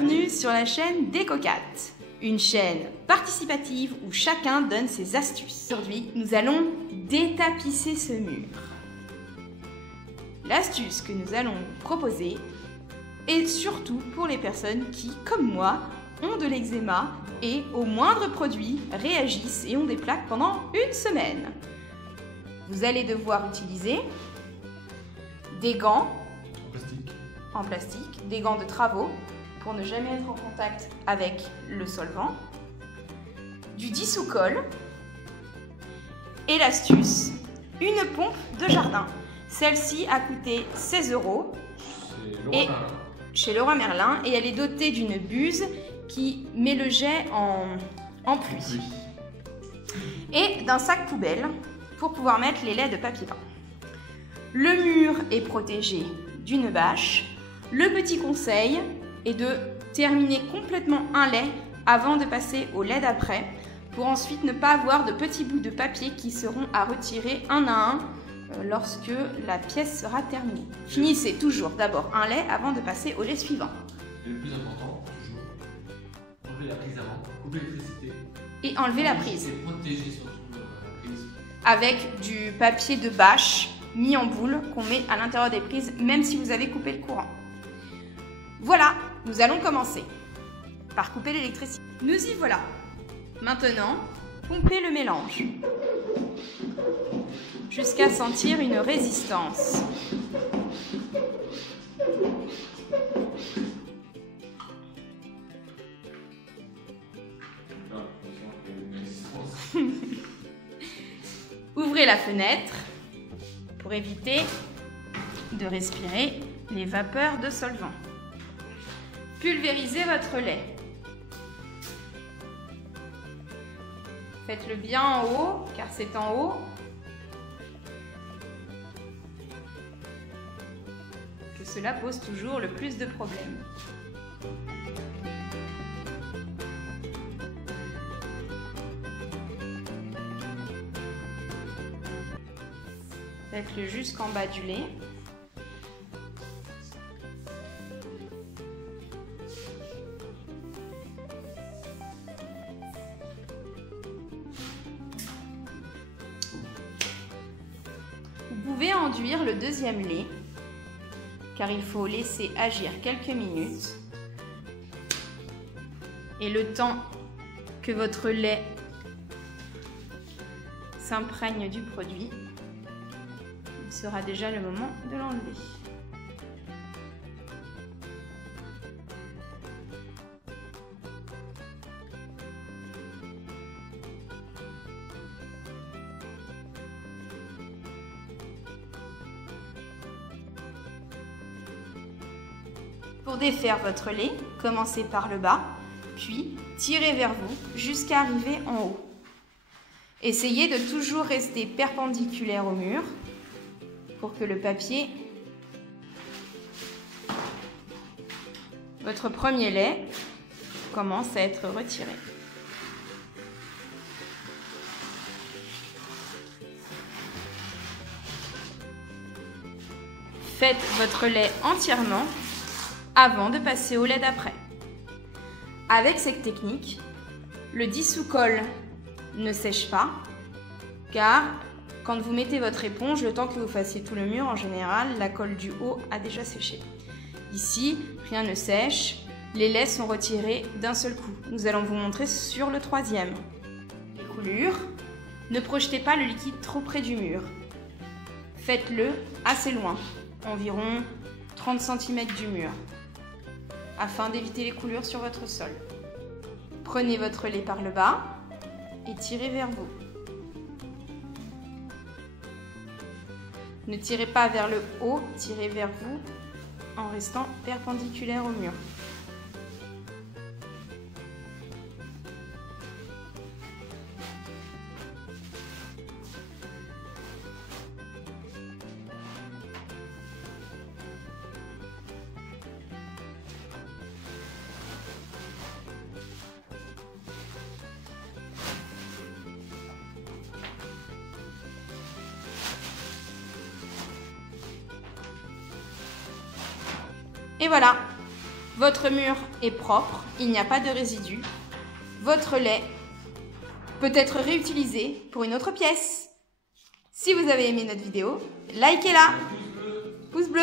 bienvenue sur la chaîne d'EcoCat, une chaîne participative où chacun donne ses astuces. Aujourd'hui, nous allons détapisser ce mur. L'astuce que nous allons vous proposer est surtout pour les personnes qui, comme moi, ont de l'eczéma et au moindre produit réagissent et ont des plaques pendant une semaine. Vous allez devoir utiliser des gants en plastique, des gants de travaux pour ne jamais être en contact avec le solvant, du dissous-colle et l'astuce, une pompe de jardin. Celle-ci a coûté 16 € chez Leroy Merlin et elle est dotée d'une buse qui met le jet en pluie et d'un sac poubelle pour pouvoir mettre les laits de papier peint. Le mur est protégé d'une bâche. Le petit conseil est de terminer complètement un lait avant de passer au lait d'après pour ensuite ne pas avoir de petits bouts de papier qui seront à retirer un à un lorsque la pièce sera terminée. Finissez toujours d'abord un lait avant de passer au lait suivant. Et le plus important, toujours, enlever la prise avant, couper l'électricité. Et enlever la prise. Et protéger surtout la prise. Avec du papier de bâche mis en boule qu'on met à l'intérieur des prises, même si vous avez coupé le courant. Voilà, nous allons commencer par couper l'électricité. Nous y voilà. Maintenant, pompez le mélange jusqu'à sentir une résistance. Ouvrez la fenêtre pour éviter de respirer les vapeurs de solvant. Pulvérisez votre lait. Faites-le bien en haut, car c'est en haut que cela pose toujours le plus de problèmes. Faites-le jusqu'en bas du lait. Vous pouvez enduire le deuxième lait, car il faut laisser agir quelques minutes. Et le temps que votre lait s'imprègne du produit, il sera déjà le moment de l'enlever. Pour défaire votre lait, commencez par le bas, puis tirez vers vous jusqu'à arriver en haut. Essayez de toujours rester perpendiculaire au mur pour que le papier, votre premier lait, commence à être retiré. Faites votre lait entièrement avant de passer au lait d'après. Avec cette technique, le dissous-colle ne sèche pas, car quand vous mettez votre éponge, le temps que vous fassiez tout le mur, en général, la colle du haut a déjà séché. Ici, rien ne sèche, les laits sont retirés d'un seul coup. Nous allons vous montrer sur le troisième. Les coulures, ne projetez pas le liquide trop près du mur. Faites-le assez loin, environ 30 cm du mur, afin d'éviter les coulures sur votre sol. Prenez votre lait par le bas et tirez vers vous. Ne tirez pas vers le haut, tirez vers vous en restant perpendiculaire au mur. Et voilà, Votre mur est propre, il n'y a pas de résidus. Votre lait peut être réutilisé pour une autre pièce. Si vous avez aimé notre vidéo, likez-la. Pouce bleu.